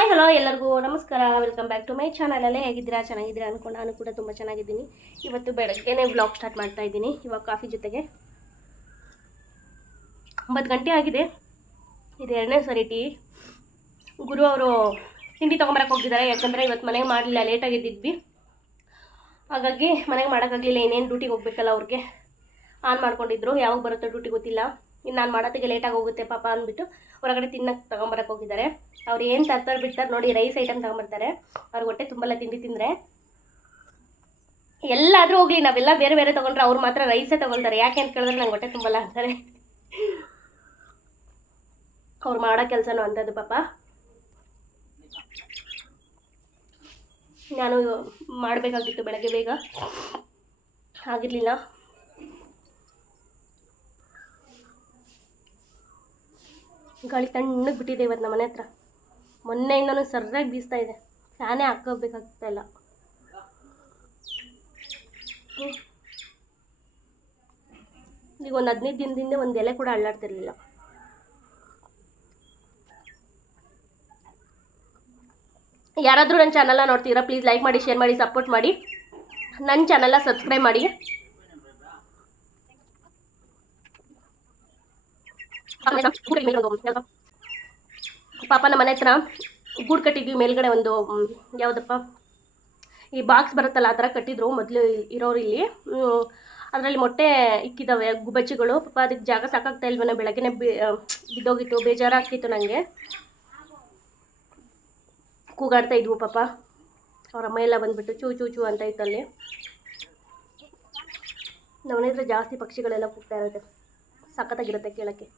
Hi hello ಎಲ್ಲರಿಗೂ ನಮಸ್ಕಾರ, welcome back to my channel. ಅಲ್ಲೇ ಹೇಗಿದ್ದೀರಾ? ಚೆನ್ನಾಗಿದ್ದೀರಾ ಅಂದ್ಕೊಂಡು ನಾನು ಕೂಡ ತುಂಬ ಚೆನ್ನಾಗಿದ್ದೀನಿ. ಇವತ್ತು ಬೆಳಗ್ಗೆನೇ ವ್ಲಾಗ್ ಸ್ಟಾರ್ಟ್ ಮಾಡ್ತಾ ಇದ್ದೀನಿ. ಇವಾಗ ಕಾಫಿ ಜೊತೆಗೆ 9 ಗಂಟೆ ಆಗಿದೆ. ಇದು 2ನೇ ಸರಿ ಟೀ. ಗುರು ಅವರು ತಿಂಡಿ ತೊಗೊಂಬರಕ್ಕೆ ಹೋಗಿದ್ದಾರೆ, ಯಾಕಂದರೆ ಇವತ್ತು ಮನೆಗೆ ಮಾಡಲಿಲ್ಲ, ಲೇಟಾಗಿದ್ದಿದ್ವಿ. ಹಾಗಾಗಿ ಮನೆಗೆ ಮಾಡೋಕ್ಕಾಗಲಿಲ್ಲ. ಇನ್ನೇನು ಡ್ಯೂಟಿಗೆ ಹೋಗ್ಬೇಕಲ್ಲ, ಅವ್ರಿಗೆ ಆನ್ ಮಾಡ್ಕೊಂಡಿದ್ರು. ಯಾವಾಗ ಬರುತ್ತೋ ಡ್ಯೂಟಿ ಗೊತ್ತಿಲ್ಲ. ಇನ್ನು ನಾನು ಮಾಡೋತ್ತಿಗೆ ಲೇಟಾಗಿ ಹೋಗುತ್ತೆ ಪಾಪ ಅಂದ್ಬಿಟ್ಟು ಹೊರಗಡೆ ತಿನ್ನಕ್ಕೆ ತೊಗೊಂಬರಕ್ಕೆ ಹೋಗಿದ್ದಾರೆ. ಅವ್ರು ಏನು ತರ್ತಾರೆ ಬಿಡ್ತಾರೆ ನೋಡಿ, ರೈಸ್ ಐಟಮ್ ತೊಗೊಂಬರ್ತಾರೆ. ಅವ್ರಿಗೆ ಹೊಟ್ಟೆ ತುಂಬಲ್ಲ ತಿಂಡಿ ತಿಂದರೆ. ಎಲ್ಲಾದರೂ ಹೋಗಲಿ, ನಾವೆಲ್ಲ ಬೇರೆ ಬೇರೆ ತೊಗೊಂಡ್ರೆ ಅವ್ರು ಮಾತ್ರ ರೈಸೇ ತೊಗೊಳ್ತಾರೆ. ಯಾಕೆ ಅಂತ ಕೇಳಿದ್ರೆ ನಂಗೆ ಹೊಟ್ಟೆ ತುಂಬಲ್ಲ ಅಂತಾರೆ. ಅವ್ರು ಮಾಡೋ ಕೆಲಸನೂ ಅಂಥದ್ದು ಪಾಪ. ನಾನು ಮಾಡಬೇಕಾಗಿತ್ತು ಬೆಳಗ್ಗೆ, ಬೇಗ ಆಗಿರಲಿಲ್ಲ. ಗಾಳಿ ತಣ್ಣಗೆ ಬಿಟ್ಟಿದೆ ಇವತ್ತು ನಮ್ಮ ಮನೆ ಹತ್ರ. ಮೊನ್ನೆಯಿಂದನೂ ಸರ್ರಾಗಿ ಬೀಸ್ತಾ ಇದೆ. ಫ್ಯಾನೇ ಹಾಕೋಬೇಕಾಗ್ತಾ ಇಲ್ಲ. ಈಗ ಒಂದು 15 ದಿನದಿಂದ ಒಂದು ಎಲೆ ಕೂಡ ಅಳ್ಳಾಡ್ತಿರ್ಲಿಲ್ಲ. ಯಾರಾದರೂ ನನ್ನ ಚಾನಲ್ನ ನೋಡ್ತೀರಾ, ಪ್ಲೀಸ್ ಲೈಕ್ ಮಾಡಿ, ಶೇರ್ ಮಾಡಿ, ಸಪೋರ್ಟ್ ಮಾಡಿ. ನನ್ನ ಚಾನಲ್ನ ಸಬ್ಸ್ಕ್ರೈಬ್ ಮಾಡಿ. ಪಾಪ ನಮ್ಮ ಮನೆ ಹತ್ರ ಗೂಡು ಕಟ್ಟಿದ್ವಿ. ಮೇಲ್ಗಡೆ ಒಂದು ಯಾವುದಪ್ಪ ಈ ಬಾಕ್ಸ್ ಬರುತ್ತಲ್ಲ, ಆ ಥರ ಕಟ್ಟಿದ್ರು ಮೊದಲು ಇರೋರು ಇಲ್ಲಿ. ಅದರಲ್ಲಿ ಮೊಟ್ಟೆ ಇಕ್ಕಿದ್ದಾವೆ ಗುಬ್ಬಚ್ಚಿಗಳು. ಪಾಪ ಅದಕ್ಕೆ ಜಾಗ ಸಾಕಾಗ್ತಾ ಇಲ್ವನ, ಬೆಳಗ್ಗೆನೇ ಬಿದ್ದೋಗಿತ್ತು. ಬೇಜಾರಾಗ್ತಿತ್ತು ನನಗೆ. ಕೂಗಾಡ್ತಾ ಇದ್ವು ಪಾಪ. ಅವ್ರ ಅಮ್ಮ ಎಲ್ಲ ಬಂದುಬಿಟ್ಟು ಚೂ ಚೂ ಚೂ ಅಂತ ಇತ್ತು ಅಲ್ಲಿ. ನಮ್ಮ ಮನೆ ಹತ್ರ ಜಾಸ್ತಿ ಪಕ್ಷಿಗಳೆಲ್ಲ ಕೂಗ್ತಾ ಇರುತ್ತೆ. ಸಖತ್ತಾಗಿರುತ್ತೆ ಕೇಳೋಕ್ಕೆ.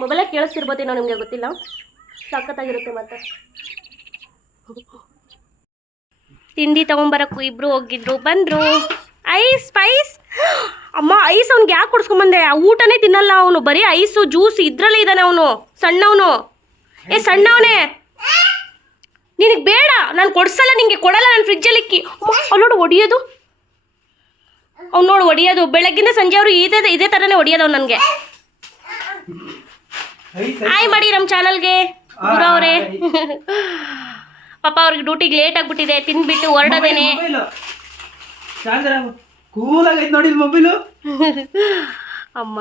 ಮೊಬೈಲಾಗಿ ಕೇಳಿಸ್ತಿರ್ಬೋದೇನೋ, ನಿಮಗೆ ಗೊತ್ತಿಲ್ಲ. ಸಖತ್ತಾಗಿರುತ್ತೆ. ಮತ್ತೆ ತಿಂಡಿ ತೊಗೊಂಬರಕ್ಕೂ ಇಬ್ಬರು ಹೋಗಿದ್ರು, ಬಂದರು. ಐಸ್ ಪೈಸ್ ಅಮ್ಮ, ಐಸ್ ಅವ್ನಿಗೆ ಯಾಕೆ ಕೊಡ್ಸ್ಕೊಂಬಂದೆ? ಊಟನೇ ತಿನ್ನಲ್ಲ ಅವನು, ಬರೀ ಐಸು ಜ್ಯೂಸ್ ಇದ್ರಲ್ಲೇ ಇದ್ದಾನೆ ಅವನು. ಸಣ್ಣವನು, ಸಣ್ಣವನೇ. ನಿನಗೆ ಬೇಡ, ನಾನು ಕೊಡ್ಸಲ್ಲ, ನಿನಗೆ ಕೊಡಲ್ಲ. ನಾನು ಫ್ರಿಜ್ಜಲ್ಲಿ ಇಕ್ಕಿ ಅವ್ನು ನೋಡು ಹೊಡಿಯೋದು. ಅವ್ನು ನೋಡು ಹೊಡಿಯೋದು. ಬೆಳಗ್ಗಿಂದ ಸಂಜೆ ಅವರು ಇದೇ ಥರನೇ ಹೊಡಿಯೋದು ಅವ್ನು ನನಗೆ. ಹಾಯ್ ಮಾಡಿ ನಮ್ಮ ಚಾನಲ್ಗೆ ಗುರು ಅವರೇ. ಪಾಪ ಅವ್ರಿಗೆ ಡ್ಯೂಟಿಗೆ ಲೇಟ್ ಆಗಿಬಿಟ್ಟಿದೆ, ತಿಂದ್ಬಿಟ್ಟು ಹೊರಡೋದೇನೆ. ನೋಡಿ ಮೊಬೈಲು. ಅಮ್ಮ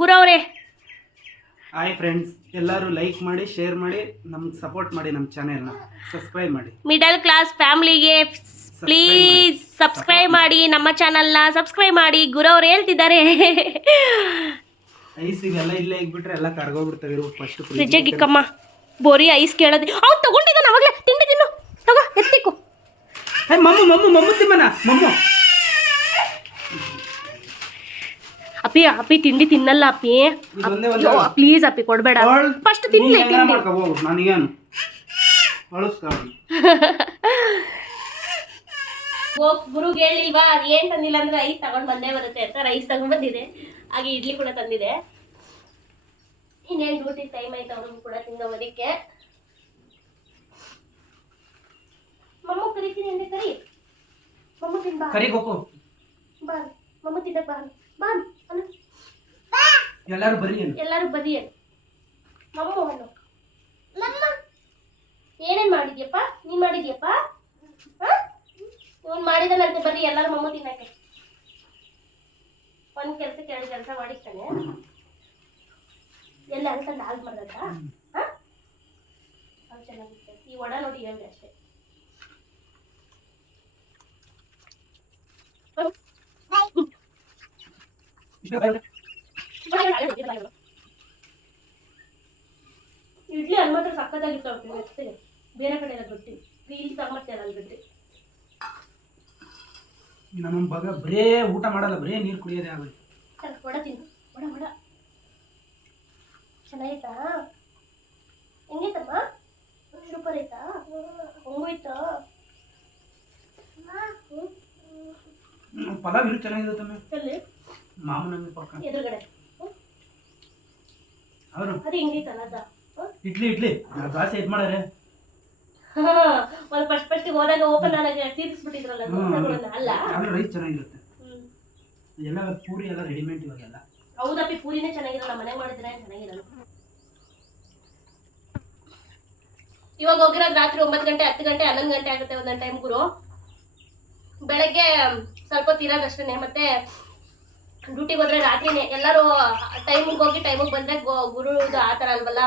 ಗುರು ಅವರೇ. ಹಾಯ್ ಫ್ರೆಂಡ್ಸ್, ಎಲ್ಲರೂ ಲೈಕ್ ಮಾಡಿ, ಶೇರ್ ಮಾಡಿ, ನಮ್ಗೆ ಸಪೋರ್ಟ್ ಮಾಡಿ, ನಮ್ಮ ಚಾನೆಲ್ನ ಸಬ್ಸ್ಕ್ರೈಬ್ ಮಾಡಿ. ಮಿಡಲ್ ಕ್ಲಾಸ್ ಫ್ಯಾಮಿಲಿಗೆ ಪ್ಲೀಸ್ ಸಬ್ಸ್ಕ್ರೈಬ್ ಮಾಡಿ, ನಮ್ಮ ಚಾನಲ್ನ ಸಬ್ಸ್ಕ್ರೈಬ್ ಮಾಡಿ. ಗುರು ಅವ್ರು ಹೇಳ್ತಿದ್ದಾರೆ. ಐಸಿಗೆಲ್ಲ ಇಲ್ಲೇ ಇಕ್ಬಿಟ್ರೆ ಎಲ್ಲ ಕರ್ಗೋಗ್ಬಿಡ್ತವೆ. ಫಸ್ಟ್ ಫ್ರಿಜ್ಜಿಗೆ ಇಕ್ಕಮ್ಮ. ಬೋರಿ ಐಸ್ ಕೇಳೋದು. ಅವ್ನು ತಗೊಂಡಿದ್ದಾನೆ ಅವಾಗಲೇ. ತಿಂಡಿ ತಿನ್ನು, ತಗೋ ಎತ್ತಿಕ್ಕು. ಮಮ್ಮು ತಿಮ್ಮನ ಮಮ್ಮು. ಅಪ್ಪಿ ಅಪ್ಪಿ ತಿಂಡಿ ತಿನ್ನಲ್ಲ ಅಪ್ಪಿ. ಪ್ಲೀಸ್ ಅಪ್ಪಿ ಕೊಡಬೇಡ. ಫಸ್ಟ್ ತಿನ್ಲಿ ತಿಂಡಿ. ನನಗೇನು ಗುರುಗೆ ಹೇಳಿಲ್ವಾ, ಏನು ತಂದಿಲ್ಲ ಅಂದ್ರೆ ರೈಸ್ ತಗೊಂಡು ಬಂದೇ ಬರುತ್ತೆ ಅಂತ ರೈಸ್ ತಗೊಂಡು ಬಂದಿದೆ. ಹಾಗೆ ಇಡ್ಲಿ ಕೂಡ ತಂದಿದೆ. ಇನ್ನೇನು ಡ್ಯೂಟಿ ಟೈಮ್ ಆಯ್ತು ಅವ್ರಿಗೂ ಕೂಡ ತಿನ್ನೋದಕ್ಕೆ. ಮಮ್ಮ ಕರಿತೀನಿ ಅಂದ್ರೆ ಕರಿ. ಮಮ್ಮ ತಿನ್ ಬಾ. ಕರಿ ಗೋಪು. ಬಾ ಮಮ್ಮ ತಿನ್ನಕ್ ಬಾ. ಬಾ ಎಲ್ಲರೂ ಬರ್ರಿ. ಎಲ್ಲರೂ ಬರ್ರಿ. ಮಮ್ಮ ಹಣ್ಣು. ಮಮ್ಮ ಏನೇನು ಮಾಡಿದ್ಯಪ್ಪ? ನೀನು ಮಾಡಿದ್ಯಪ್ಪ? ಇವನು ಮಾಡಿದನಂತೆ. ಬರ್ರಿ ಎಲ್ಲರೂ ಮಮ್ಮ ತಿನ್ನಕ್ಕೆ. ಒಂದು ಕೆಲಸಕ್ಕೆ 2 ಕೆಲಸ ಮಾಡಿರ್ತಾನೆ. ಎಲ್ಲ ಅನ್ಕೊಂಡು ಹಾಳು ಮಾಡ್ದಂತ. ಅದು ಚೆನ್ನಾಗಿರುತ್ತೆ. ಈ ಒಡ ನೋಡಿ ಹೇಳಿ ಅಷ್ಟೇ. ಇಡ್ಲಿ ಅಲ್ಲಿ ಮಾತ್ರ ಸಕ್ಕತ್ತಾಗಿರ್ತಾವೆ. ಬೇರೆ ಕಡೆ ಎಲ್ಲ ಗಟ್ಟಿ. ಇಲ್ಲಿ ತಗೊಂಬರ್ತೇನೆ ಅಲ್ಲಿ ಗಟ್ಟಿ. ನಮ್ಮ ಮಗ ಬರೇ ಊಟ ಮಾಡಲ್ಲ, ಬರೇ ನೀರು ಕುಡಿಯೋದೇ ಆಗುತ್ತೆ. ಒಡ ತಿನ್ನು. ಒಡ ಚೆನ್ನಾಗಿತ್ತಾ? ಹೆಂಗೈತಮ್ಮ? ಸೂಪರ್ ಆಯ್ತಾ? ಹೋಯ್ತಾ? ಪಲಾವ್ ಇರು ಚೆನ್ನಾಗಿರುತ್ತಮ್ಮ. ಎಲ್ಲಿ? ಮಾಮನ ಪಕ್ಕ ಎದುರುಗಡೆ. ಅವರು ಅದು ಹೆಂಗೈತಲ್ಲ ಅದ? ಇಡ್ಲಿ ಜಾಸ್ತಿ ಇದು ಮಾಡಾರೆ. ಒಂದು ಫಸ್ಟ್ ಹೋದಾಗ ಓಪನ್ ಆದಾಗ ಸೀರಿಸ್ಬಿಟ್ಟಿದ್ರಲ್ಲ ಅಲ್ಲ. ರೈಸ್ ಚೆನ್ನಾಗಿರುತ್ತೆ. ಎಲ್ಲ ಪೂರಿ ಎಲ್ಲ ರೆಡಿಮೇಡ್ ಇವಾಗೆಲ್ಲ. ಹೌದಪ್ಪಿ ಪೂರಿನೇ ಚೆನ್ನಾಗಿರಲ್ಲ, ಮನೆಗೆ ಮಾಡಿದ್ರೆ ಚೆನ್ನಾಗಿರಲ್ಲ. ಇವಾಗ ಹೋಗಿರೋದು ರಾತ್ರಿ 9 ಗಂಟೆ 10 ಗಂಟೆ 11 ಗಂಟೆ ಆಗುತ್ತೆ ಒಂದೊಂದು ಟೈಮ್ ಗುರು. ಬೆಳಗ್ಗೆ ಸ್ವಲ್ಪ ತಿರೋದಷ್ಟೇ. ಮತ್ತೆ ಡ್ಯೂಟಿಗೆ ಹೋದ್ರೆ ರಾತ್ರಿನೇ. ಎಲ್ಲರೂ ಟೈಮಿಗೆ ಹೋಗಿ ಟೈಮಿಗೆ ಬಂದ್ರೆ ಗುರುದು ಆ ಥರ ಅಲ್ವಲ್ಲ.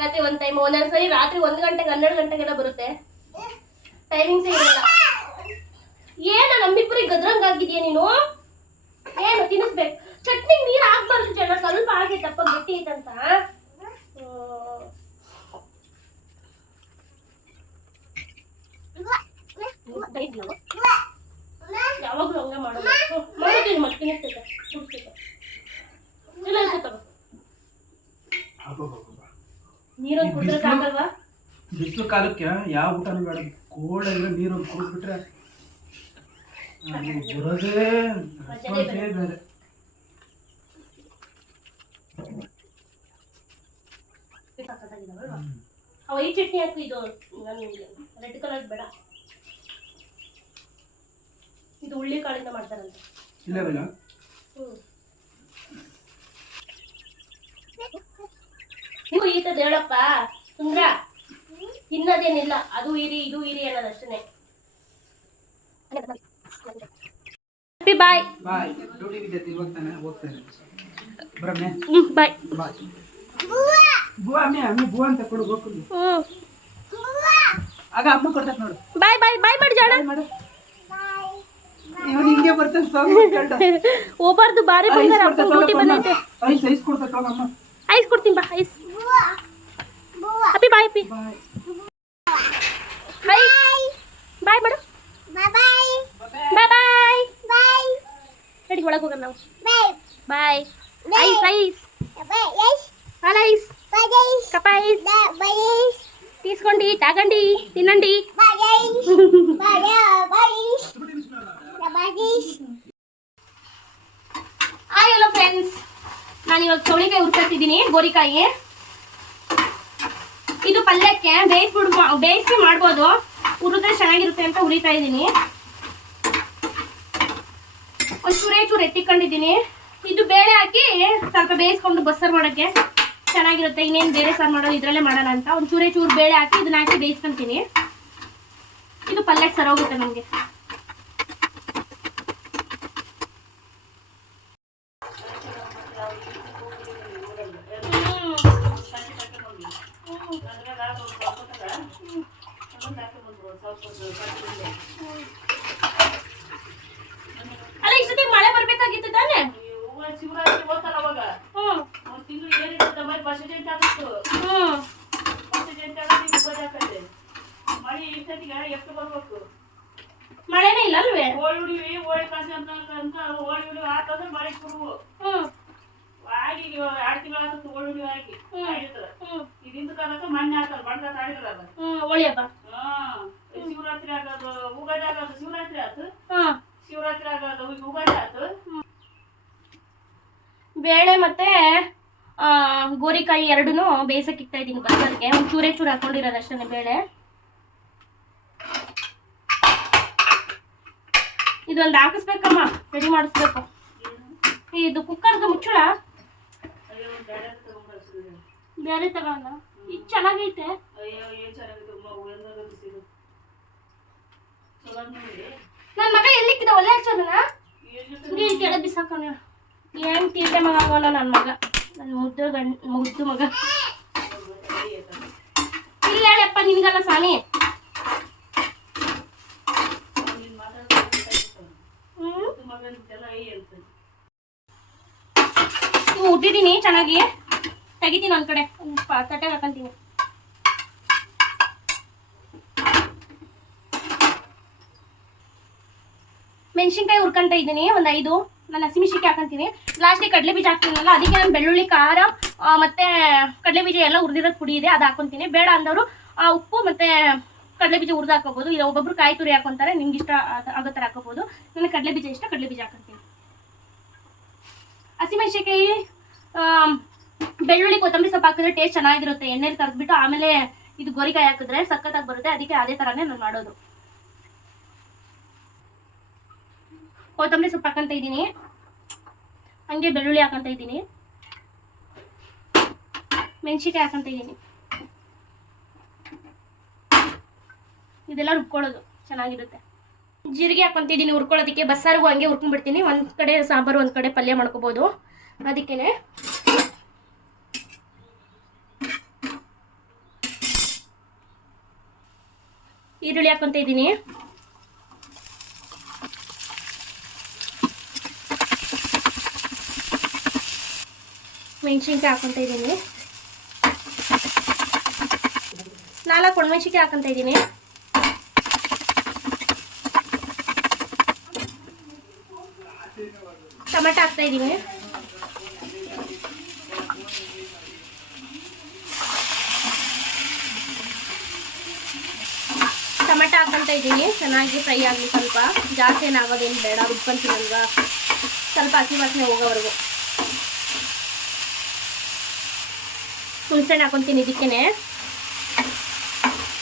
ರಾತ್ರಿ ಒಂದು ಟೈಮ್ ಒಂದೊಂದ್ಸರಿ ರಾತ್ರಿ 1 ಗಂಟೆಗೆ 12 ಗಂಟೆಗೆಲ್ಲ ಬರುತ್ತೆ. ಟೈಮಿಂಗ್ಸೇ ಇರಲ್ಲ. ಏನು ನಮ್ಮಿಬ್ಬರಿಗೆ ಗದ್ರಂಗ್ ಆಗಿದೆಯಾ ನೀನು? ಏನು ತಿನ್ನಿಸ್ಬೇಕು? ಚಟ್ನಿ ನೀರು ಹಾಕ್ಬಾರ್ದು ಜನ, ಸ್ವಲ್ಪ ಹಾಗೆ ತಪ್ಪ ಗಟ್ಟಿ ಐತಂತ. ಯಾವಾಗಲೂ ಹಂಗೆ ಮಾಡೋದು. ಮಾಡ್ತೀನಿ ಮತ್ತೆ ತಿನ್ನಿಸ್ತೈತೆ ಕುಡಿಸ್ತೈತೆ. ಇಲ್ಲ ತಗೋ, ನೀರೊಂದು ಕುಡಿದ್ರೆ ಸಾಕಲ್ವಾ? ಬಿಸಿಲು ಕಾಲಕ್ಕೆ ಯಾವ ಊಟನೂ ಬೇಡ, ಕೋಲ್ಡ್ ಆಗಿರೋ ನೀರೊಂದು ಕುಡಿದ್ಬಿಟ್ರೆ ಬರೋದೇ ಬೇರೆ. ವೈಟ್ ಚಟ್ನಿ ಹಾಕು. ಇದು ನನಗೆ ರೆಡ್ ಕಲರ್ ಬೇಡ. ಇದು ಹುಳ್ಳಿ ಕಾಳಿಂದ ಮಾಡ್ತಾರಂತೆ. ಇಲ್ಲ ಬೇಡ. ನೀವು ಈ ಥರದ್ದು ಹೇಳಪ್ಪ ಸುಂದ್ರ. ತಿನ್ನೋದೇನಿಲ್ಲ, ಅದು ಇರಿ ಇದು ಇರಿ ಅನ್ನೋದಷ್ಟೇ. ಬಾಯ್ ಬಾಯ್. ಡ್ಯೂಟಿ ಇದೆ, ಇವಾಗ ತಾನೆ ಹೋಗ್ತೇನೆ. ಬರಮ್ಮೆ. ಬಾಯ್ ಬಾಯ್. ಬುವಾ ಅಮ್ಮೆ ಬುವಾ ಅಂತ ಕೊಡು ಗೋಕುಲ್. ಆಗ ಅಮ್ಮ ಕೊಡ್ತೈತೆ ನೋಡು. ಬಾಯ್ ಬಾಯ್ ಬಾಯ್ ಮಾಡಿ ಜಾಣ. ಇವನು ಹಿಂಗೆ ಬರ್ತಾನೆ ಸಾಂಗ್ ಕೇಳ್ದ. ಹೋಗ್ಬಾರ್ದು, ಬಾರಿ ಬಂದಾರ. ಡ್ಯೂಟಿ ಬಂದೈತೆ. ಐಸ್ ಕೊಡ್ತೈತೆ ಅಮ್ಮ. ಐಸ್ ಕೊಡ್ತೀನಿ ಬಾ. ಐಸ್ ಅಪ್ಪಿ ಬಾಯ್. ಅಪ್ಪಿ ಬಾಯ್. ಬಾಯ್ ಮಾಡು. ಬಾಯ್ ಬಾಯ್ ಬಾಯ್. ರೆಡಿ ಒಳಗೆ ಹೋಗೋಣ ನಾವು. ಬಾಯ್. ಐಸ್ ಐಸ್ ಹಾಲ ಐಸ್ ಕಪ್ಪ ಐಸ್ తీసుకొండి తాగండి తినండి. ಹಾಯ್ ಹಲೋ ಫ್ರೆಂಡ್ಸ್, ನಾನು ಇವಾಗ ಚೌಳಿಕಾಯಿ ಹುರ್ಕೊತಿದ್ದೀನಿ. ಗೋರಿಕಾಯಿ ಇದು ಪಲ್ಯಕ್ಕೆ ಬೇಯಿಸಿ ಮಾಡ್ಬೋದು. ಹುರಿದ್ರೆ ಚೆನ್ನಾಗಿರುತ್ತೆ ಅಂತ ಹುರಿತಾ ಇದ್ದೀನಿ. ಒಂದು ಚೂರು ಎತ್ತಿಕೊಂಡಿದ್ದೀನಿ. ಇದು ಬೇಳೆ ಹಾಕಿ ಸ್ವಲ್ಪ ಬೇಯಿಸ್ಕೊಂಡು ಬಸ್ಸಾರು ಮಾಡೋಕ್ಕೆ ಚೆನ್ನಾಗಿರುತ್ತೆ. ಇನ್ನೇನು ಬೇರೆ ಸಾರು ಮಾಡೋದು ಇದರಲ್ಲೇ ಮಾಡೋಣ ಅಂತ ಒಂದು ಚೂರು ಬೇಳೆ ಹಾಕಿ ಇದನ್ನ ಹಾಕಿ ಬೇಯಿಸ್ಕೊಂತೀನಿ. ಇದು ಪಲ್ಯಕ್ಕೆ ಸರೋಗುತ್ತೆ ನನಗೆ. ಅಲ್ಲ ಇಷ್ಟೊತ್ತಿಗೆ ಮಳೆ ಬರ್ಬೇಕಾಗಿತ್ತು ತಾನೆ? ಶಿವರಾತ್ರಿ ಹೋಗ್ತಾರ ಅವಾಗ ಒಂದು ತಿಂಗಳು ಏನಿರ್ತದೆ ಮಳೆ ಬಸ್ ಜಂಟಿ ಆಗುತ್ತೆ. ಬಸ್ ಜಂಟಿ ಆಗೋದು ಬಜಾಕತ್ತೆ. ಮಳೆ ಇಷ್ಟೊತ್ತಿಗೆ ಎಷ್ಟು ಬರ್ಬೇಕು? ಮಳೆನೇ ಇಲ್ಲ ಅಲ್ವೇ? ಹೋಳಿ ಹುಡಿವಿ ಹೋಳಿ ಕಾಸು ಅಂತ ಹೋಳಿ ಹುಡಿವಿ ಹಾಕಂದ್ರೆ ಮಳೆ ಶುರು ಆಗಿ 2 ತಿಂಗಳು ಆಗುತ್ತೆ. ಹೋಳಿ ಹುಡಿವಿ ಆಗಿ ಆಗಿರ್ತದೆ. ಇದಿಂದ ಕಾಲಕ್ಕೆ ಮಣ್ಣೆ ಹಾಕಲ್ಲ ಬಣ್ಣ ಆಡಿದ್ರಲ್ಲ. ಹೋಳಿ ಹಬ್ಬ ಶಿವರಾತ್ರಿ ಆಗೋದು ಉಗಾದಿ ಆಗೋದು ಶಿವರಾತ್ರಿ ಆಯ್ತು. ಶಿವರಾತ್ರಿ ಆಗೋದು ಉಗಾದಿ ಆಯ್ತು. ಬೇಳೆ ಮತ್ತೆ ಗೋರಿಕಾಯಿ ಎರಡೂ ಬೇಯಿಸಕ್ಕೆ ಇಕ್ತಾ ಇದ್ದೀನಿ ಬಸ್ಸಾರಿಗೆ. ಒಂದು ಚೂರು ಹಾಕೊಂಡಿರೋದಷ್ಟೇ ಬೇಳೆ. ಇದೊಂದು ಹಾಕಿಸ್ಬೇಕಮ್ಮ, ರೆಡಿ ಮಾಡಿಸ್ಬೇಕು. ಇದು ಕುಕ್ಕರ್ದು ಮುಚ್ಚಳ ಬೇರೆ ತಗೋಣ. ಇದು ಚೆನ್ನಾಗೈತೆ. ನನ್ನ ಮಗ ಎಲ್ಲಿಕ್ಕಿದ ಒಲೆ ಹಚ್ಚೋದನ ಕೆಳ ಬಿಸಾಕೋಣ. ಏನ್ ತೀಟೆ ಮಗ ಆಗೋಣ ನನ್ನ ಮಗ, ನನ್ನ ಮುದ್ದು ಮಗ. ಇಲ್ಲ ಹೇಳಪ್ಪ ನಿನ್ಗಲ್ಲ ಸಾನಿ. ಉಟ್ಟಿದ್ದೀನಿ ಚೆನ್ನಾಗಿ, ತೆಗಿತೀನಿ ಒಂದ್ ಕಡೆ ತಟ್ಟೆಗೆ ಹಾಕಂತೀನಿ. ಮೆಣಸಿನ್ಕಾಯಿ ಹುರ್ಕೊಂತ ಇದ್ದೀನಿ ಒಂದು 5. ನಾನು ಹಸಿಮೆಣಸಿನ್ಕಾಯಿ ಹಾಕಂತೀನಿ. ಲಾಸ್ಟಿಗೆ ಕಡಲೆ ಬೀಜ ಹಾಕ್ತೀನಲ್ಲ, ಅದಕ್ಕೆ ನಾನು ಬೆಳ್ಳುಳ್ಳಿ ಖಾರ ಮತ್ತೆ ಕಡಲೆ ಬೀಜ ಎಲ್ಲ ಹುರಿದಿರೋದು ಪುಡಿ ಇದೆ, ಅದು ಹಾಕೊಂತೀನಿ. ಬೇಡ ಅಂದವರು ಉಪ್ಪು ಮತ್ತೆ ಕಡಲೆ ಬೀಜ ಹುರಿದು ಹಾಕೋಬಹುದು. ಇಲ್ಲ ಒಬ್ಬೊಬ್ರು ಕಾಯಿ ತುರಿ ಹಾಕೊಂತಾರೆ, ನಿಮ್ಗೆ ಇಷ್ಟ ಆಗೋ ಥರ ಹಾಕೋಬಹುದು. ನನಗೆ ಕಡಲೆ ಬೀಜ ಇಷ್ಟ, ಕಡಲೆ ಬೀಜ ಹಾಕೊಂತೀನಿ. ಹಸಿಮೆಣಸಿನ್ಕಾಯಿ ಬೆಳ್ಳುಳ್ಳಿ ಕೊತ್ತಂಬರಿ ಸೊಪ್ಪು ಹಾಕಿದ್ರೆ ಟೇಸ್ಟ್ ಚೆನ್ನಾಗಿರುತ್ತೆ. ಎಣ್ಣೆಲಿ ಕರೆದ್ಬಿಟ್ಟು ಆಮೇಲೆ ಇದು ಗೋರಿಕಾಯಿ ಹಾಕಿದ್ರೆ ಸಖತ್ತಾಗಿ ಬರುತ್ತೆ. ಅದಕ್ಕೆ ಅದೇ ಥರನೇ ನಾನು ಮಾಡೋದು. ಕೊತ್ತಂಬರಿ ಸೊಪ್ಪು ಹಾಕಂತ ಇದ್ದೀನಿ, ಹಂಗೆ ಬೆಳ್ಳುಳ್ಳಿ ಹಾಕಂತ ಇದ್ದೀನಿ. ಮೆಣಸಿನ್ಕಾಯಿ ಹಾಕೊಂತ ಇದ್ದೀನಿ. ಇದೆಲ್ಲ ರುಬ್ಕೊಳ್ಳೋದು ಚೆನ್ನಾಗಿರುತ್ತೆ. ಜೀರಿಗೆ ಹಾಕೊಂತಿದ್ದೀನಿ ಹುರ್ಕೊಳ್ಳೋದಕ್ಕೆ. ಬಸ್ಸಾರಿಗೂ ಹಂಗೆ ಹುರ್ಕೊಂಡ್ಬಿಡ್ತೀನಿ. ಒಂದು ಕಡೆ ಸಾಂಬಾರು ಒಂದು ಕಡೆ ಪಲ್ಯ ಮಾಡ್ಕೋಬೋದು. ಅದಕ್ಕೇ ಈರುಳ್ಳಿ ಹಾಕೊಂತ ಇದ್ದೀನಿ. ಮೆಣಸಿನ್ಕಾಯಿ ಹಾಕೊಂತ ಇದ್ದೀನಿ. 4 ಒಣಮೆಣಸಿನ್ಕಾಯಿ ಹಾಕೊಂತ ಇದ್ದೀನಿ. ಟೊಮೆಟೊ ಹಾಕ್ತಾ ಇದ್ದೀನಿ. ಟೊಮೆಟೊ ಹಾಕೊಂತ ಇದ್ದೀನಿ. ಚೆನ್ನಾಗಿ ಫ್ರೈ ಆಗಲಿ. ಸ್ವಲ್ಪ ಜಾಸ್ತಿ ಏನಾಗೋದೇನು ಬೇಡ, ರುಬ್ಕೊಂತೀವಲ್ವಾ, ಸ್ವಲ್ಪ ಹಸಿ ವಾಸನೆ ಹೋಗೋವರೆಗೂ. ಹುಣಸೆಹಣ್ಣು ಹಾಕೊತೀನಿ ಇದಕ್ಕೇ.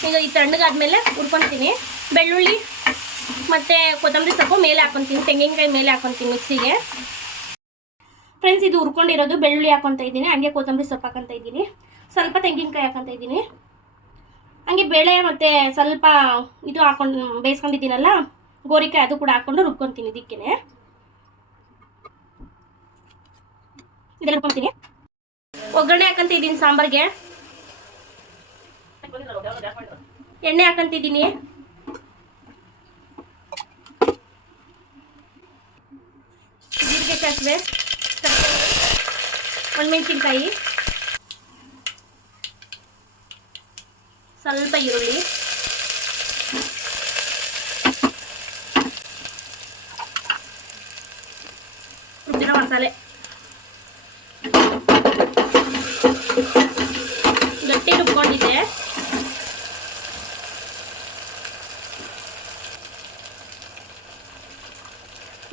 ಈಗ ಈ ತಣ್ಣಗಾದ್ಮೇಲೆ ಹುರ್ಕೊತೀನಿ. ಬೆಳ್ಳುಳ್ಳಿ ಮತ್ತು ಕೊತ್ತಂಬರಿ ಸೊಪ್ಪು ಮೇಲೆ ಹಾಕೊತೀನಿ, ತೆಂಗಿನಕಾಯಿ ಮೇಲೆ ಹಾಕೊತೀನಿ ಮಿಕ್ಸಿಗೆ. ಫ್ರೆಂಡ್ಸ್, ಇದು ಹುರ್ಕೊಂಡಿರೋದು. ಬೆಳ್ಳುಳ್ಳಿ ಹಾಕೊತ ಇದ್ದೀನಿ, ಹಂಗೆ ಕೊತ್ತಂಬರಿ ಸೊಪ್ಪು ಹಾಕೊತ ಇದ್ದೀನಿ, ಸ್ವಲ್ಪ ತೆಂಗಿನಕಾಯಿ ಹಾಕೊತ ಇದ್ದೀನಿ, ಹಂಗೆ ಬೇಳೆ ಮತ್ತು ಸ್ವಲ್ಪ ಇದು ಹಾಕೊಂಡು ಬೇಯಿಸ್ಕೊಂಡಿದ್ದೀನಲ್ಲ ಗೋರಿಕಾಯಿ, ಅದು ಕೂಡ ಹಾಕ್ಕೊಂಡು ರುಬ್ಕೊತೀನಿ ಇದಕ್ಕೇ. ಇದೆಲ್ಲ ರುಬ್ಕೊತೀನಿ. ಒಗ್ಗರಣೆ ಹಾಕೊಂತ ಇದ್ದೀನಿ ಸಾಂಬಾರ್ಗೆ. ಎಣ್ಣೆ ಹಾಕೊಂತಿದ್ದೀನಿ. ಜೀರಿಗೆ, ಸಾಸಿವೆ, ಒಣಮೆಣಸಿನ್ಕಾಯಿ, ಸ್ವಲ್ಪ ಈರುಳ್ಳಿ, ರುಬ್ಬಿರೋ ಮಸಾಲೆ, ಗಟ್ಟಿ ರುಬ್ಕೊಂಡಿದ್ದೆ.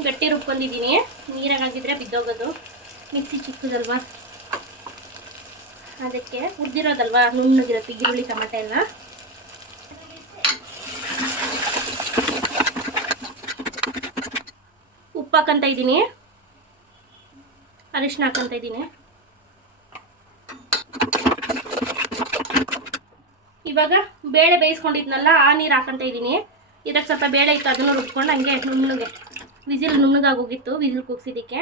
ಗಟ್ಟಿ ರುಬ್ಕೊಂಡಿದ್ದೀನಿ. ನೀರಾಗಿ ಹಾಕಿದ್ರೆ ಬಿದ್ದೋಗೋದು. ಮಿಕ್ಸಿ ಚಿಕ್ಕದಲ್ವಾ, ಅದಕ್ಕೆ ಉದ್ದಿರೋದಲ್ವಾ ನುಣ್ಣಗಿರುತ್ತೆ ಈರುಳ್ಳಿ ಟೊಮೆಟೊ ಎಲ್ಲ. ಉಪ್ಪು ಹಾಕಂತ ಇದ್ದೀನಿ, ಅರಿಶಿನ ಹಾಕಂತ ಇದ್ದೀನಿ. ಇವಾಗ ಬೇಳೆ ಬೇಯಿಸ್ಕೊಂಡಿದ್ನಲ್ಲ ಆ ನೀರು ಹಾಕಂತ ಇದ್ದೀನಿ. ಇದಕ್ಕೆ ಸ್ವಲ್ಪ ಬೇಳೆ ಇತ್ತು, ಅದನ್ನು ರುಬ್ಕೊಂಡು ಹಂಗೆ ನುಣ್ಣಗೆ ವಿಸಿಲ್ ನುಣ್ಣಗಾಗೋಗಿತ್ತು. ವಿಸಿಲ್ ಕೂಗ್ಸಿದ್ದಕ್ಕೆ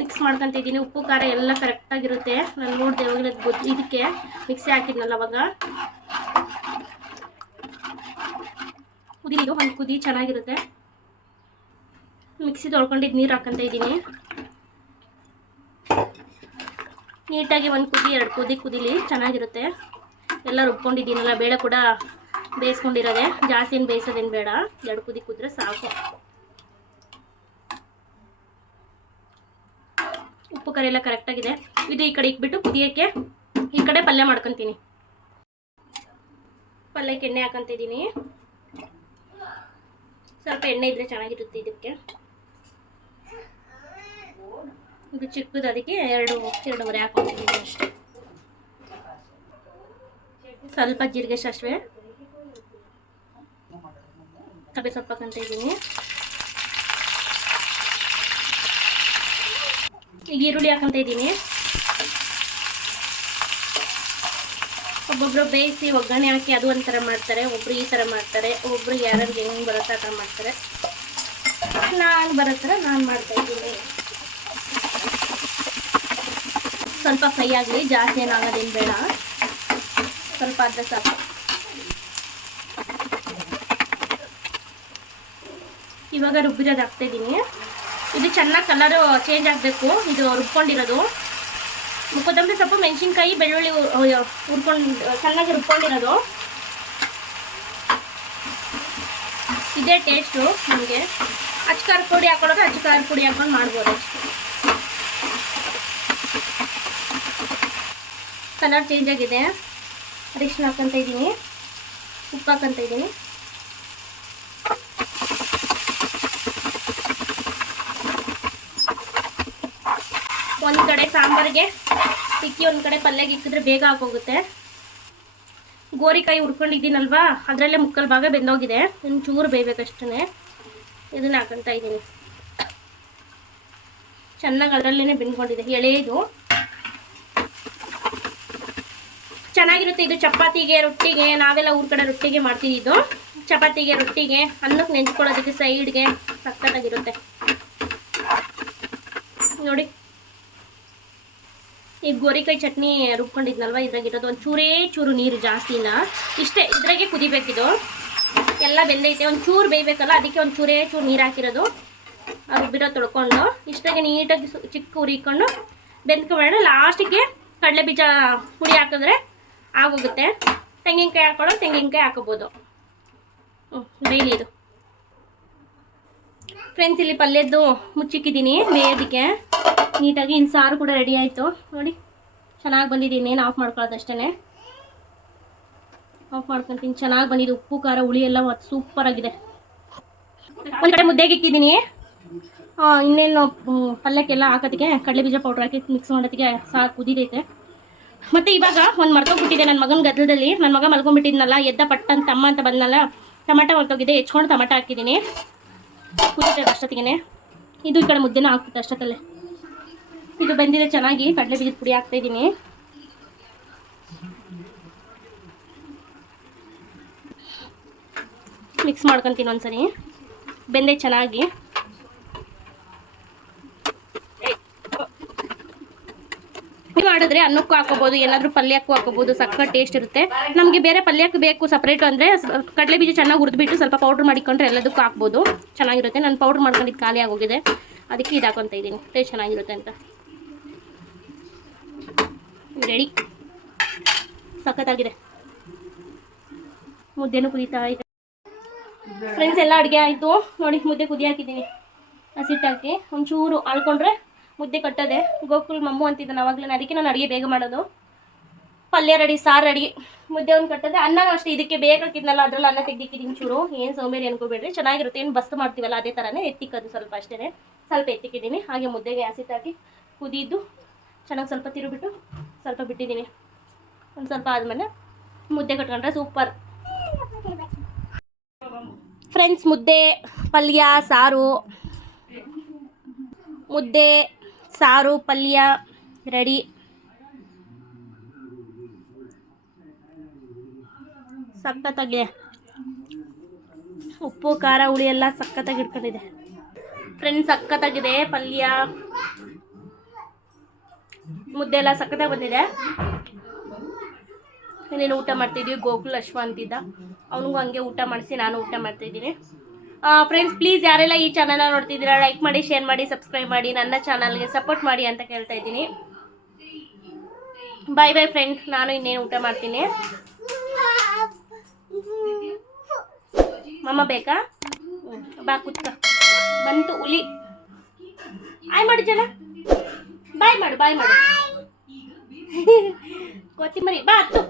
ಮಿಕ್ಸ್ ಮಾಡ್ಕೊತಿದ್ದೀನಿ. ಉಪ್ಪು ಖಾರ ಎಲ್ಲ ಕರೆಕ್ಟಾಗಿರುತ್ತೆ. ನಾನು ನೋಡಿದೆ ಹೋಗಿಲ್ಲ ಗೊತ್ತು. ಇದಕ್ಕೆ ಮಿಕ್ಸಿ ಹಾಕಿದ್ನಲ್ಲ ಅವಾಗ. ಕುದಿಲಿದ್ದು ಒಂದು ಕುದಿ ಚೆನ್ನಾಗಿರುತ್ತೆ. ಮಿಕ್ಸಿ ತೊಳ್ಕೊಂಡಿದ್ದು ನೀರು ಹಾಕಂತ ಇದ್ದೀನಿ. ನೀಟಾಗಿ ಒಂದು ಕುದಿ 2 ಕುದಿ ಕುದಿಲಿ, ಚೆನ್ನಾಗಿರುತ್ತೆ. ಎಲ್ಲ ರುಬ್ಕೊಂಡಿದ್ದೀನಲ್ಲ, ಬೇಳೆ ಕೂಡ ಬೇಯಿಸ್ಕೊಂಡಿರೋದೆ. ಜಾಸ್ತಿ ಏನು ಬೇಯಿಸೋದೇನು ಬೇಡ, 2 ಕುದಿ ಕುದ್ರೆ ಸಾಕು. ಉಪ್ಪು ಖಾರ ಎಲ್ಲ ಕರೆಕ್ಟಾಗಿದೆ. ಇದು ಈ ಕಡೆ ಇಕ್ಬಿಟ್ಟು ಕುದಿಯೋಕ್ಕೆ ಈ ಕಡೆ ಪಲ್ಯ ಮಾಡ್ಕೊತೀನಿ. ಪಲ್ಯಕ್ಕೆ ಎಣ್ಣೆ ಹಾಕೊಂತಿದ್ದೀನಿ. ಸ್ವಲ್ಪ ಎಣ್ಣೆ ಇದ್ರೆ ಚೆನ್ನಾಗಿರುತ್ತೆ ಇದಕ್ಕೆ. ಇದು ಚಿಕ್ಕದು, ಅದಕ್ಕೆ 2.5 ಹಾಕೊಂಡಿದ್ದೀನಿ ಅಷ್ಟೇ. ಸ್ವಲ್ಪ ಜೀರಿಗೆ, ಸಾಸಿವೆ, ಕಬೆ ಸೊಪ್ಪು ಹಾಕೊಂತ ಇದ್ದೀನಿ. ಈಗ ಈರುಳ್ಳಿ ಹಾಕೊಂತ ಇದ್ದೀನಿ. ಒಬ್ಬೊಬ್ರು ಬೇಯಿಸಿ ಒಗ್ಗರಣೆ ಹಾಕಿ ಅದು ಒಂಥರ ಮಾಡ್ತಾರೆ, ಒಬ್ರು ಈ ಥರ ಮಾಡ್ತಾರೆ, ಒಬ್ರು ಯಾರಿಗೆ ಹೆಂಗೆ ಬರುತ್ತೆ ಆ ಥರ ಮಾಡ್ತಾರೆ. ನಾನು ಬರೋ ಥರ ನಾನು ಮಾಡ್ತಾ ಇದ್ದೀನಿ. ಸ್ವಲ್ಪ ಫ್ರೈ ಆಗಲಿ, ಜಾಸ್ತಿ ಏನಾಗೋದೇನು ಬೇಡ, ಸ್ವಲ್ಪ ಆದರೆ ಸಾಕು. ಇವಾಗ ರುಬ್ಬಿರೋದು ಹಾಕ್ತಾಯಿದ್ದೀನಿ. ಇದು ಚೆನ್ನಾಗಿ ಕಲರು ಚೇಂಜ್ ಆಗಬೇಕು. ಇದು ರುಬ್ಕೊಂಡಿರೋದು ಕೊತ್ತಂಬರಿ ಸೊಪ್ಪು, ಮೆಣಸಿನ್ಕಾಯಿ, ಬೆಳ್ಳುಳ್ಳಿ ಹುರ್ಕೊಂಡು ಚೆನ್ನಾಗಿ ರುಬ್ಕೊಂಡಿರೋದು. ಇದೇ ಟೇಸ್ಟು ನಮಗೆ. ಅಚ್ಕಾರ ಪುಡಿ ಹಾಕೊಳ್ಳೋದು ಅಚ್ಕಾರ ಪುಡಿ ಹಾಕೊಂಡು ಮಾಡ್ಬೋದು ಅಷ್ಟೇ. ಕಲರ್ ಚೇಂಜ್ ಆಗಿದೆ. ಅರಿಶಿನ ಹಾಕ್ಕೊಂತ ಇದ್ದೀನಿ, ಉಪ್ಪು ಹಾಕ್ಕೊಂತ ಇದ್ದೀನಿ. ಒಂದು ಕಡೆ ಸಾಂಬಾರಿಗೆ ಇಕ್ಕಿ ಒಂದು ಕಡೆ ಪಲ್ಯಗೆ ಇಕ್ಕಿದ್ರೆ ಬೇಗ ಆಗೋಗುತ್ತೆ. ಗೋರಿಕಾಯಿ ಹುರ್ಕೊಂಡಿದ್ದೀನಲ್ವಾ, ಅದರಲ್ಲೇ ಮುಕ್ಕಲ್ ಭಾಗ ಬೆಂದೋಗಿದೆ. ಇನ್ನು ಚೂರು ಬೇಯಬೇಕಷ್ಟೇ. ಇದನ್ನು ಹಾಕೊಂತ ಇದ್ದೀನಿ. ಚೆನ್ನಾಗಿ ಅದರಲ್ಲೇ ಬೆಂದ್ಕೊಂಡಿದೆ. ಎಳೆದು ಚೆನ್ನಾಗಿರುತ್ತೆ ಇದು ಚಪಾತಿಗೆ, ರೊಟ್ಟಿಗೆ. ನಾವೆಲ್ಲ ಊರ ಕಡೆ ರೊಟ್ಟಿಗೆ ಮಾಡ್ತಿದ್ದು. ಚಪಾತಿಗೆ, ರೊಟ್ಟಿಗೆ, ಅನ್ನಕ್ಕೆ ನೆಂಚ್ಕೊಳ್ಳೋದಕ್ಕೆ ಸೈಡ್ಗೆ ಸಕ್ಕತ್ತಾಗಿರುತ್ತೆ ನೋಡಿ. ಈ ಗೋರಿಕಾಯಿ ಚಟ್ನಿ ರುಬ್ಕೊಂಡಿದ್ನಲ್ವ, ಇದ್ರಾಗಿರೋದು ಒಂದು ಚೂರು ನೀರು ಜಾಸ್ತಿನ ಇಷ್ಟೇ. ಇದ್ರಾಗೆ ಕುದಿಬೇಕಿದು. ಎಲ್ಲ ಬೆಂದೈತೆ, ಒಂದು ಚೂರು ಬೇಯಬೇಕಲ್ಲ, ಅದಕ್ಕೆ ಒಂದು ಚೂರು ನೀರು ಹಾಕಿರೋದು. ರುಬ್ಬಿರೋ ತೊಳ್ಕೊಂಡು ಇಷ್ಟಾಗೆ ನೀಟಾಗಿ ಚಿಕ್ಕ ಉರಿ ಇಟ್ಕೊಂಡು ಬೆಂದ್ಕೊಂಡ್ರೆ ಲಾಸ್ಟಿಗೆ ಕಡಲೆ ಬೀಜ ಪುಡಿ ಹಾಕಿದ್ರೆ ಆಗೋಗುತ್ತೆ. ತೆಂಗಿನಕಾಯಿ ಹಾಕೊಳ್ಳೋ ತೆಂಗಿನಕಾಯಿ ಹಾಕೋಬೋದು. ಬೇಲಿ ಇದು ಫ್ರೆಂಡ್ಸ್. ಇಲ್ಲಿ ಪಲ್ಯದ್ದು ಮುಚ್ಚಿಕ್ಕಿದ್ದೀನಿ ಬೇಯೋದಕ್ಕೆ ನೀಟಾಗಿ. ಇನ್ನು ಸಾರು ಕೂಡ ರೆಡಿ ಆಯಿತು ನೋಡಿ, ಚೆನ್ನಾಗಿ ಬಂದಿದ್ದೀನಿ. ಏನು ಆಫ್ ಮಾಡ್ಕೊಳ್ಳೋದು ಅಷ್ಟೇ. ಆಫ್ ಮಾಡ್ಕೊತೀನಿ. ಚೆನ್ನಾಗಿ ಬಂದಿದ್ದು, ಉಪ್ಪು ಖಾರ ಹುಳಿ ಎಲ್ಲ ಸೂಪರಾಗಿದೆ. ಒಂದು ಕಡೆ ಮುದ್ದೆಗೆ ಇಕ್ಕಿದ್ದೀನಿ. ಇನ್ನೇನು ಪಲ್ಯಕ್ಕೆಲ್ಲ ಹಾಕೋದಕ್ಕೆ ಕಡಲೆ ಬೀಜ ಪೌಡ್ರ್ ಹಾಕಿ ಮಿಕ್ಸ್ ಮಾಡೋದಕ್ಕೆ ಸಾರು ಕುದೀತೈತೆ. ಮತ್ತು ಇವಾಗ ಒಂದು ಮರ್ತೋಗ್ಬಿಟ್ಟಿದೆ ನನ್ನ ಮಗನ ಗದ್ದಲದಲ್ಲಿ. ನನ್ನ ಮಗ ಮಲ್ಕೊಂಡ್ಬಿಟ್ಟಿದ್ನಲ್ಲ, ಎದ್ದ ಪಟ್ಟಂತ ತಮ್ಮ ಅಂತ ಬಂದನಲ್ಲ, ಟೊಮೆಟೊ ಮರ್ತೋಗಿದೆ, ಹೆಚ್ಕೊಂಡು ಟೊಮೆಟೊ ಹಾಕಿದ್ದೀನಿ. ಕುದೀತೈತೆ ಅಷ್ಟೊತ್ತಿಗೆ. ಇದು ಈ ಕಡೆ ಮುದ್ದೆನೂ ಹಾಕ್ಬಿಟ್ಟು ಅಷ್ಟೊತ್ತಲ್ಲೇ. ಇದು ಬಂದಿದೆ ಚೆನ್ನಾಗಿ. ಕಡಲೆ ಬೀಜದ ಪುಡಿ ಹಾಕ್ತಾಯಿದ್ದೀನಿ. ಮಿಕ್ಸ್ ಮಾಡ್ಕೊತೀನಿ ಒಂದ್ಸರಿ. ಬೆಂದೆ ಚೆನ್ನಾಗಿ. ಮಾಡಿದ್ರೆ ಅನ್ನಕ್ಕೂ ಹಾಕೋಬೋದು, ಏನಾದರೂ ಪಲ್ಯಕ್ಕೂ ಹಾಕೋಬೋದು. ಸಕ್ಕ ಟೇಸ್ಟ್ ಇರುತ್ತೆ. ನಮಗೆ ಬೇರೆ ಪಲ್ಯಕ್ಕೆ ಬೇಕು ಸಪ್ರೇಟು ಅಂದರೆ ಕಡಲೆ ಬೀಜ ಚೆನ್ನಾಗಿ ಹುರಿದ್ಬಿಟ್ಟು ಸ್ವಲ್ಪ ಪೌಡ್ರ್ ಮಾಡಿಕೊಂಡ್ರೆ ಎಲ್ಲದಕ್ಕೂ ಹಾಕ್ಬೋದು, ಚೆನ್ನಾಗಿರುತ್ತೆ. ನಾನು ಪೌಡ್ರ್ ಮಾಡ್ಕೊಂಡಿದ್ದು ಖಾಲಿ ಆಗೋಗಿದೆ, ಅದಕ್ಕೆ ಇದು ಹಾಕೊತ ಇದ್ದೀನಿ. ಟೇಸ್ಟ್ ಚೆನ್ನಾಗಿರುತ್ತೆ ಅಂತ. ರೆಡಿ, ಸಖತ್ತಾಗಿದೆ. ಮುದ್ದೆನೂ ಕುದೀತಾ ಇದೆ ಫ್ರೆಂಡ್ಸ್. ಎಲ್ಲ ಅಡುಗೆ ಆಯಿತು ನೋಡಿ. ಮುದ್ದೆ ಕುದಿ ಹಾಕಿದ್ದೀನಿ ಹಸಿಟ್ಟಾಕಿ. ಒಂಚೂರು ಆಳ್ಕೊಂಡ್ರೆ ಮುದ್ದೆ ಕಟ್ಟೋದೆ. ಗೋಕುಲ್ ಮಮ್ಮು ಅಂತಿದ್ದಾನೆ ಅವಾಗಲೇ, ಅದಕ್ಕೆ ನಾನು ಅಡುಗೆ ಬೇಗ ಮಾಡೋದು. ಪಲ್ಯ ರೆಡಿ, ಸಾರು ರೆಡಿ, ಮುದ್ದೆ ಒಂದು ಕಟ್ಟೋದೆ. ಅನ್ನನೂ ಅಷ್ಟೇ ಇದಕ್ಕೆ ಬೇಗ ಹಾಕಿದ್ನಲ್ಲ, ಅದ್ರಲ್ಲಿ ಅನ್ನ ತೆಗ್ದಿಕ್ಕಿದ್ದೀನಿ ಚೂರು. ಏನು ಸೋಂಬೇರಿ ಅನ್ಕೋಬೇಡ್ರಿ, ಚೆನ್ನಾಗಿರುತ್ತೆ. ಏನು ಬಸ್ತು ಮಾಡ್ತೀವಲ್ಲ ಅದೇ ಥರನೇ ಎತ್ತಿಕ್ಕೋದು ಸ್ವಲ್ಪ ಅಷ್ಟೇ. ಸ್ವಲ್ಪ ಎತ್ತಿಕ್ಕಿದ್ದೀನಿ. ಹಾಗೆ ಮುದ್ದೆಗೆ ಹಸಿಟ್ಟು ಹಾಕಿ ಕುದಿದ್ದು ಚೆನ್ನಾಗಿ ಸ್ವಲ್ಪ ತಿರುಗಿಬಿಟ್ಟು ಸ್ವಲ್ಪ ಬಿಟ್ಟಿದ್ದೀನಿ. ಒಂದು ಸ್ವಲ್ಪ ಆದಮೇಲೆ ಮುದ್ದೆ ಕಟ್ಕೊಂಡ್ರೆ ಸೂಪರ್ ಫ್ರೆಂಡ್ಸ್. ಮುದ್ದೆ, ಪಲ್ಯ, ಸಾರು, ಮುದ್ದೆ, ಸಾರು, ಪಲ್ಯ ರೆಡಿ. ಸಖತ್ತಾಗಿದೆ. ಉಪ್ಪು ಖಾರ ಹುಳಿ ಎಲ್ಲ ಸಖತ್ತಾಗಿ ಇಟ್ಕೊಂಡಿದೆ ಫ್ರೆಂಡ್ಸ್. ಸಖತ್ತಾಗಿದೆ ಪಲ್ಯ, ಮುದ್ದೆ ಎಲ್ಲ ಸಖತ್ತಾಗಿ ಬಂದಿದೆ. ಇನ್ನೇನು ಊಟ ಮಾಡ್ತಿದ್ವಿ. ಗೋಕುಲ್ ಅಶ್ವ ಅಂತಿದ್ದ, ಅವನಿಗೂ ಹಂಗೆ ಊಟ ಮಾಡಿಸಿ ನಾನು ಊಟ ಮಾಡ್ತಾಯಿದ್ದೀನಿ. ಫ್ರೆಂಡ್ಸ್ ಪ್ಲೀಸ್ ಯಾರೆಲ್ಲ ಈ ಚಾನಲ್ನ ನೋಡ್ತಿದ್ದೀರಾ ಲೈಕ್ ಮಾಡಿ, ಶೇರ್ ಮಾಡಿ, ಸಬ್ಸ್ಕ್ರೈಬ್ ಮಾಡಿ, ನನ್ನ ಚಾನಲ್ಗೆ ಸಪೋರ್ಟ್ ಮಾಡಿ ಅಂತ ಕೇಳ್ತಾ ಇದ್ದೀನಿ. ಬಾಯ್ ಬಾಯ್ ಫ್ರೆಂಡ್ಸ್. ನಾನು ಇನ್ನೇನು ಊಟ ಮಾಡ್ತೀನಿ. ಮಮ್ಮ ಬೇಕಾ? ಬಾ ಕುತ್ಕ. ಬಂತು ಹುಲಿ. ಆಯ್ ಮಾಡಿ ಜನ, ಬಾಯ್ ಮಾಡು, ಬಾಯ್ ಮಾಡು. ಕೊತ್ತಿಮರಿ ಬಾ ಹತ್ತು.